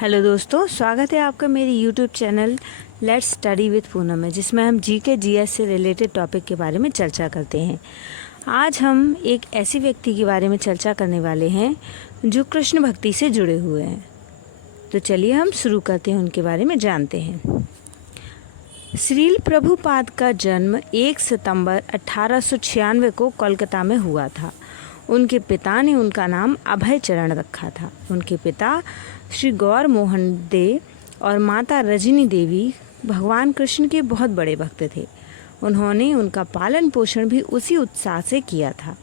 Hello दोस्तों, स्वागत है आपका मेरे YouTube channel let's study with Poonam में, जिसमें हम जीके जीएस से रिलेटेड टॉपिक के बारे में चर्चा करते हैं। आज हम एक ऐसे व्यक्ति के बारे में चर्चा करने वाले हैं जो कृष्ण भक्ति से जुड़े हुए हैं। तो चलिए हम शुरू करते हैं, उनके बारे में जानते हैं। श्रील प्रभुपाद का जन्म 1 सितंबर 1896 को कोलकाता में हुआ था। उनके पिता ने उनका नाम अभय चरण रखा था। उनके पिता श्री गौर मोहन दे और माता रजनी देवी भगवान कृष्ण के बहुत बड़े भक्त थे। उन्होंने उनका पालन पोषण भी उसी उत्साह से किया था।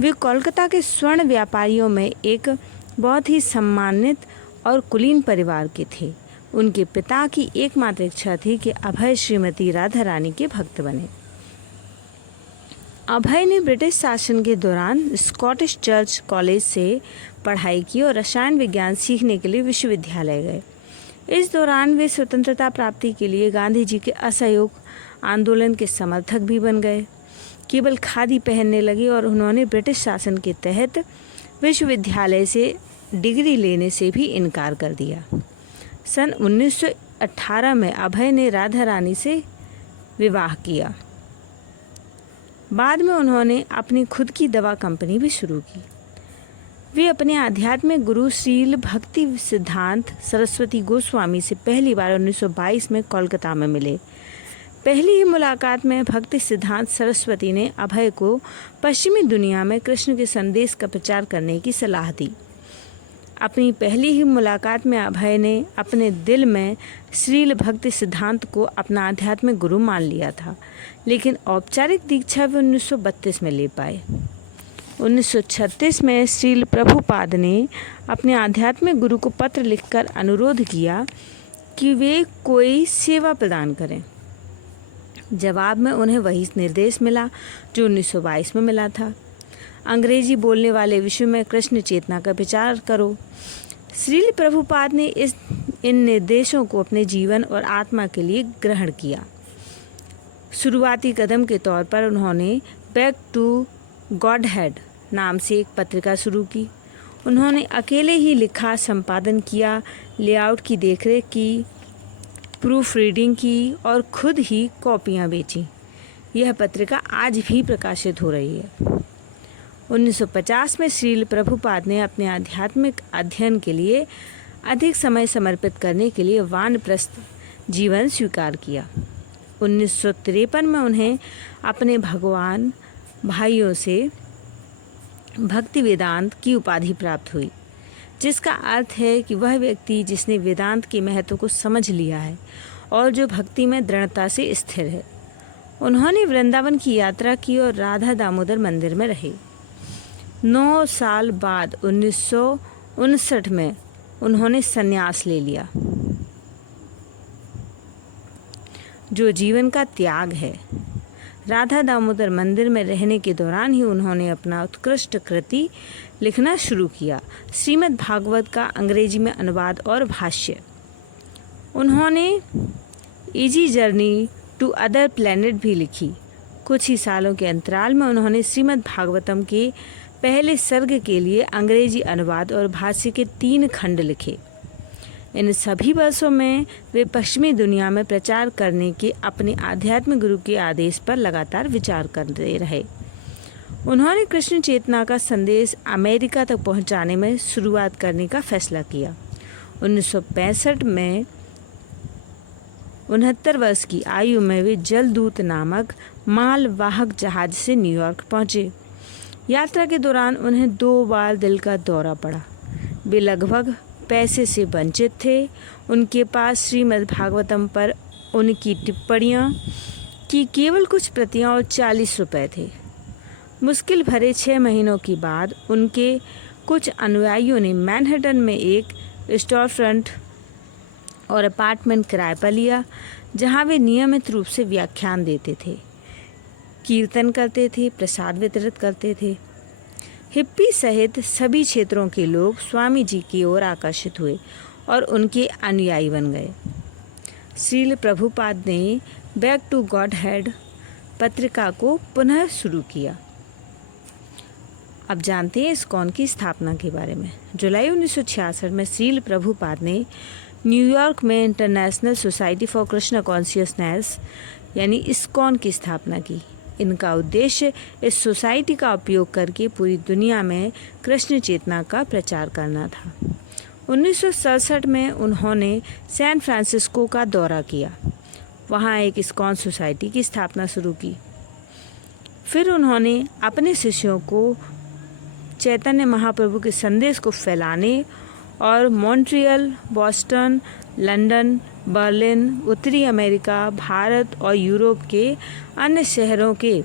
वे कोलकाता के स्वर्ण व्यापारियों में एक बहुत ही सम्मानित और कुलीन परिवार के थे। उनके पिता की एकमात्र इच्छा थी कि अभय श्रीमती राधा रानी के भक्त बने। अभय ने ब्रिटिश शासन के दौरान स्कॉटिश चर्च कॉलेज से पढ़ाई की और रसायन विज्ञान सीखने के लिए विश्वविद्यालय गए। इस दौरान वे स्वतंत्रता प्राप्ति के लिए गांधी जी के असहयोग आंदोलन के समर्थक भी बन गए। केवल खादी पहनने लगे और उन्होंने ब्रिटिश शासन के तहत विश्वविद्यालय से डिग्री लेने से भी इनकार कर दिया। सन 1918 में अभय ने राधा रानी से विवाह किया। बाद में उन्होंने अपनी खुद की दवा कंपनी भी शुरू की। वे अपने आध्यात्मिक गुरु श्रील भक्ति सिद्धांत सरस्वती गोस्वामी से पहली बार 1922 में कोलकाता में मिले। पहली ही मुलाकात में भक्ति सिद्धांत सरस्वती ने अभय को पश्चिमी दुनिया में कृष्ण के संदेश का प्रचार करने की सलाह दी। अपनी पहली ही मुलाकात में अभय ने अपने दिल में श्रील भक्ति सिद्धांत को अपना आध्यात्मिक गुरु मान लिया था, लेकिन औपचारिक दीक्षा वे 1932 में ले पाए। 1936 में श्रील प्रभुपाद ने अपने आध्यात्मिक गुरु को पत्र लिखकर अनुरोध किया कि वे कोई सेवा प्रदान करें। जवाब में उन्हें वही निर्देश मिला जो 1922 में मिला था। अंग्रेजी बोलने वाले विश्व में कृष्ण चेतना का प्रचार करो। श्रील प्रभुपाद ने इन निर्देशों को अपने जीवन और आत्मा के लिए ग्रहण किया। शुरुआती कदम के तौर पर उन्होंने बैक टू गॉडहेड नाम से एक पत्रिका शुरू की। उन्होंने अकेले ही लिखा, संपादन किया, लेआउट की देखरेख की, प्रूफ रीडिंग की और खुद ही कॉपियां बेची। यह पत्रिका आज भी प्रकाशित हो रही है। 1950 में श्रील प्रभुपाद ने अपने आध्यात्मिक अध्ययन के लिए अधिक समय समर्पित करने के लिए वानप्रस्थ जीवन स्वीकार किया। 1953 में उन्हें अपने भगवान भाइयों से भक्ति वेदांत की उपाधि प्राप्त हुई, जिसका अर्थ है कि वह व्यक्ति जिसने वेदांत के महत्व को समझ लिया है और जो भक्ति में दृढ़ता से स्थिर है। उन्होंने वृंदावन की यात्रा की और राधा दामोदर मंदिर में रहे। 9 साल बाद 1959 में उन्होंने संन्यास ले लिया, जो जीवन का त्याग है। राधा दामोदर मंदिर में रहने के दौरान ही उन्होंने अपना उत्कृष्ट कृति लिखना शुरू किया, श्रीमद् भागवत का अंग्रेजी में अनुवाद और भाष्य। उन्होंने easy journey to other planet भी लिखी। कुछ ही सालों के अंतराल में उन्होंने श्रीमद् भागवतम के पहले सर्ग के लिए अंग्रेजी अनुवाद और भाष्य के 3 खंड लिखे। इन सभी वर्षों में वे पश्चिमी दुनिया में प्रचार करने के अपने आध्यात्मिक गुरु के आदेश पर लगातार विचार करते रहे। उन्होंने कृष्ण चेतना का संदेश अमेरिका तक पहुंचाने में शुरुआत करने का फैसला किया। 1965 में 69 वर्ष की आयु में वे जलदूत नामक मालवाहक जहाज से न्यूयॉर्क पहुंचे। यात्रा के दौरान उन्हें 2 बार दिल का दौरा पड़ा। वे लगभग पैसे से वंचित थे। उनके पास श्रीमद् भागवतम पर उनकी टिप्पणियाँ की केवल कुछ प्रतियाँ और 40 रुपये थे। मुश्किल भरे 6 महीनों के बाद उनके कुछ अनुयायियों ने मैनहट्टन में एक स्टोर फ्रंट और अपार्टमेंट किराए पर लिया, जहाँ वे नियमित रूप से व्याख्यान देते थे, कीर्तन करते थे, प्रसाद वितरित करते थे। हिप्पी सहित सभी क्षेत्रों के लोग स्वामी जी की ओर आकर्षित हुए और उनके अनुयायी बन गए। श्रील प्रभुपाद ने बैक टू गॉडहेड पत्रिका को पुनः शुरू किया। अब जानते हैं इस्कॉन की स्थापना के बारे में। जुलाई 1966 में श्रील प्रभुपाद ने न्यूयॉर्क में international society for Krishna consciousness यानी इस्कॉन की स्थापना की। इनका उद्देश्य इस सोसाइटी का उपयोग करके पूरी दुनिया में कृष्ण चेतना का प्रचार करना था। 1967 में उन्होंने सैन फ्रांसिस्को का दौरा किया, वहाँ एक इस्कॉन सोसाइटी की स्थापना शुरू की। फिर उन्होंने अपने शिष्यों को चैतन्य महाप्रभु के संदेश को फैलाने और मॉन्ट्रियल, बॉस्टन, लंदन, बर्लिन, उत्तरी अमेरिका, भारत और यूरोप के अन्य शहरों के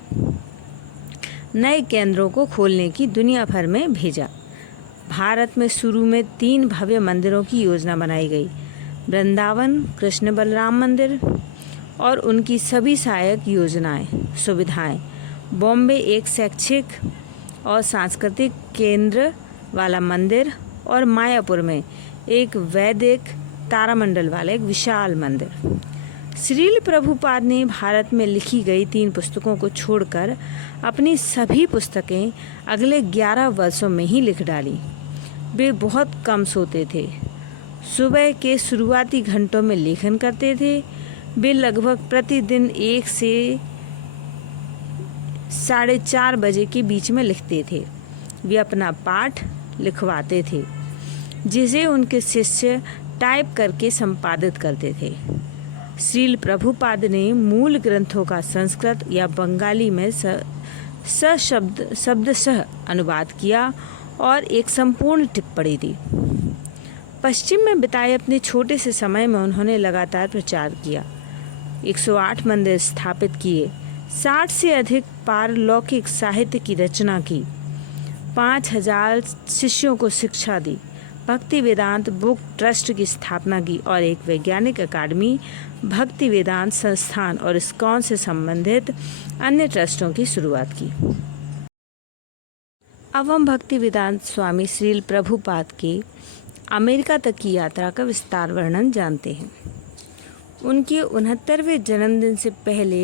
नए केंद्रों को खोलने की दुनिया भर में भेजा। भारत में शुरू में 3 भव्य मंदिरों की योजना बनाई गई, वृंदावन, कृष्ण बलराम मंदिर और उनकी सभी सहायक योजनाएं, सुविधाएं, बॉम्बे एक शैक्षिक और सांस्कृतिक केंद्र वाला मंदिर और मायापुर में एक वैदिक तारामंडल वाला एक विशाल मंदिर। श्रील प्रभुपाद ने भारत में लिखी गई 3 पुस्तकों को छोड़कर अपनी सभी पुस्तकें अगले 11 वर्षों में ही लिख डाली। वे बहुत कम सोते थे, सुबह के शुरुआती घंटों में लेखन करते थे। वे लगभग प्रतिदिन 1 से 4:30 बजे के बीच में लिखते थे। वे अपना पाठ लिखवाते थे, जिसे उनके शिष्य टाइप करके संपादित करते थे। श्रील प्रभुपाद ने मूल ग्रंथों का संस्कृत या बंगाली में शब्दशः अनुवाद किया और एक संपूर्ण टिप्पणी दी। पश्चिम में बिताए अपने छोटे से समय में उन्होंने लगातार प्रचार किया, 108 मंदिर स्थापित किए, 60 से अधिक पारलौकिक साहित्य की रचना की, 5000 शिष्यों को शिक्षा दी, भक्ति वेदांत बुक ट्रस्ट की स्थापना की और एक वैज्ञानिक अकादमी, भक्ति वेदांत संस्थान और इस्कॉन से संबंधित अन्य ट्रस्टों की शुरुआत की। अब हम भक्ति वेदांत स्वामी श्रील प्रभुपाद के अमेरिका तक की यात्रा का विस्तार वर्णन जानते हैं। उनके 69वें जन्मदिन से पहले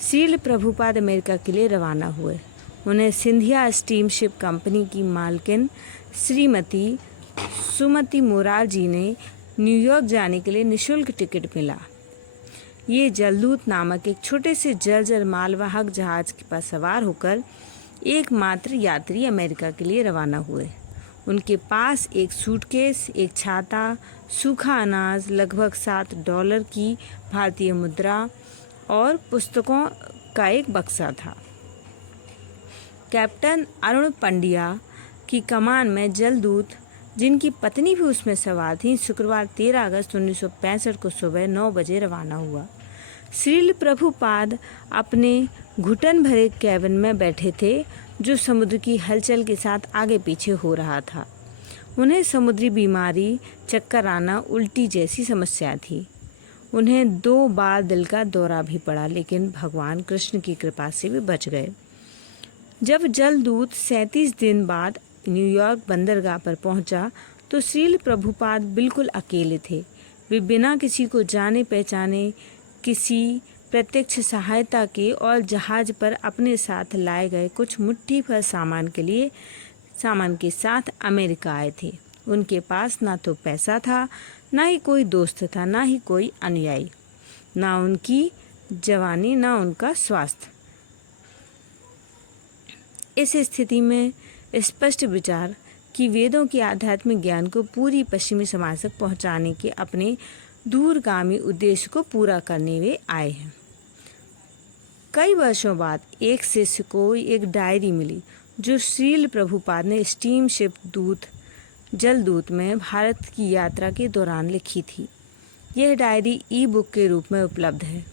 श्रील प्रभुपाद अमेरिका के लिए रवाना हुए। उन्हें सिंधिया स्टीमशिप कंपनी की मालकिन श्रीमती सुमति मोरारजी ने न्यूयॉर्क जाने के लिए निःशुल्क टिकट मिला। ये जलदूत नामक एक छोटे से जर्जर मालवाहक जहाज पर सवार होकर एकमात्र यात्री अमेरिका के लिए रवाना हुए। उनके पास एक सूटकेस, एक छाता, सूखा अनाज, लगभग $7 की भारतीय मुद्रा और पुस्तकों का एक बक्सा था। कैप्टन अरुण पंड्या की कमान में जलदूत, जिनकी पत्नी भी उसमें सवार थी, शुक्रवार 13 अगस्त 1965 को सुबह 9 बजे रवाना हुआ। श्रील प्रभुपाद अपने घुटन भरे कैबिन में बैठे थे, जो समुद्र की हलचल के साथ आगे पीछे हो रहा था। उन्हें समुद्री बीमारी, चक्कर आना, उल्टी जैसी समस्या थी। उन्हें 2 बार दिल का दौरा भी पड़ा, लेकिन भगवान कृष्ण की कृपा से वे बच गए। जब जलदूत 37 दिन बाद न्यूयॉर्क बंदरगाह पर पहुंचा, तो श्रील प्रभुपाद बिल्कुल अकेले थे। वे बिना किसी को जाने पहचाने, किसी प्रत्यक्ष सहायता के और जहाज पर अपने साथ लाए गए कुछ मुट्ठी भर सामान के साथ अमेरिका आए थे। उनके पास ना तो पैसा था, ना ही कोई दोस्त था, ना ही कोई अनुयायी, ना उनकी जवानी, ना उनका स्वास्थ्य। इस स्थिति में स्पष्ट विचार कि वेदों के आध्यात्मिक ज्ञान को पूरी पश्चिमी समाज तक पहुंचाने के अपने दूरगामी उद्देश्य को पूरा करने वे आए हैं। कई वर्षों बाद एक शिष्य को एक डायरी मिली, जो श्रील प्रभुपाद ने स्टीमशिप जलदूत में भारत की यात्रा के दौरान लिखी थी। यह डायरी ई-बुक के रूप में उपलब्ध है,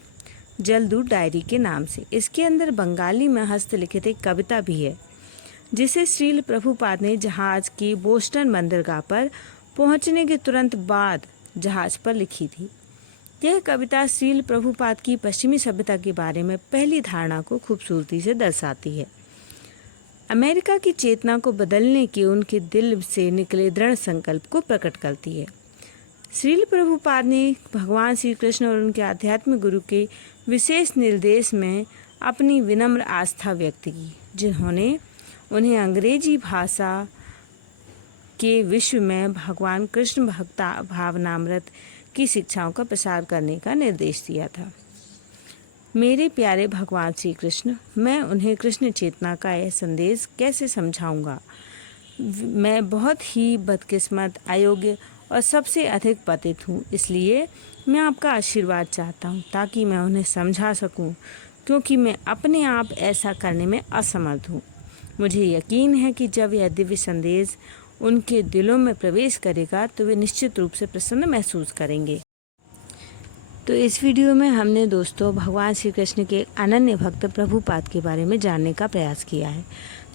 जलदूत डायरी के नाम से। इसके अंदर बंगाली में हस्तलिखित एक कविता भी है, जिसे श्रील प्रभुपाद ने जहाज की बोस्टन बंदरगाह पर पहुंचने के तुरंत बाद जहाज पर लिखी थी। यह कविता श्रील प्रभुपाद की पश्चिमी सभ्यता के बारे में पहली धारणा को खूबसूरती से दर्शाती है। अमेरिका की चेतना को बदलने के उनके दिल से निकले दृढ़ संकल्प को प्रकट करती है। श्रील प्रभुपाद ने भगवान श्री कृष्ण और उनके आध्यात्मिक गुरु के विशेष निर्देश में अपनी विनम्र आस्था व्यक्त की, जिन्होंने उन्हें अंग्रेजी भाषा के विश्व में भगवान कृष्ण भक्ता भावनामृत की शिक्षाओं का प्रसार करने का निर्देश दिया था। मेरे प्यारे भगवान श्री कृष्ण, मैं उन्हें कृष्ण चेतना का यह संदेश कैसे समझाऊंगा। मैं बहुत ही बदकिस्मत, अयोग्य और सबसे अधिक पतित हूँ, इसलिए मैं आपका आशीर्वाद चाहता हूँ ताकि मैं उन्हें समझा सकूँ, क्योंकि मैं अपने आप ऐसा करने में असमर्थ हूँ। मुझे यकीन है कि जब यह दिव्य संदेश उनके दिलों में प्रवेश करेगा तो वे निश्चित रूप से प्रसन्न महसूस करेंगे। तो इस वीडियो में हमने दोस्तों भगवान श्री कृष्ण के अनन्य भक्त प्रभुपाद के बारे में जानने का प्रयास किया है।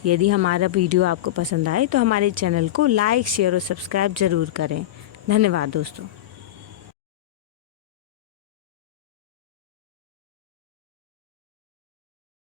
यदि हमारा वीडियो आपको पसंद आए तो हमारे चैनल को लाइक, शेयर और सब्सक्राइब जरूर करें। धन्यवाद दोस्तों।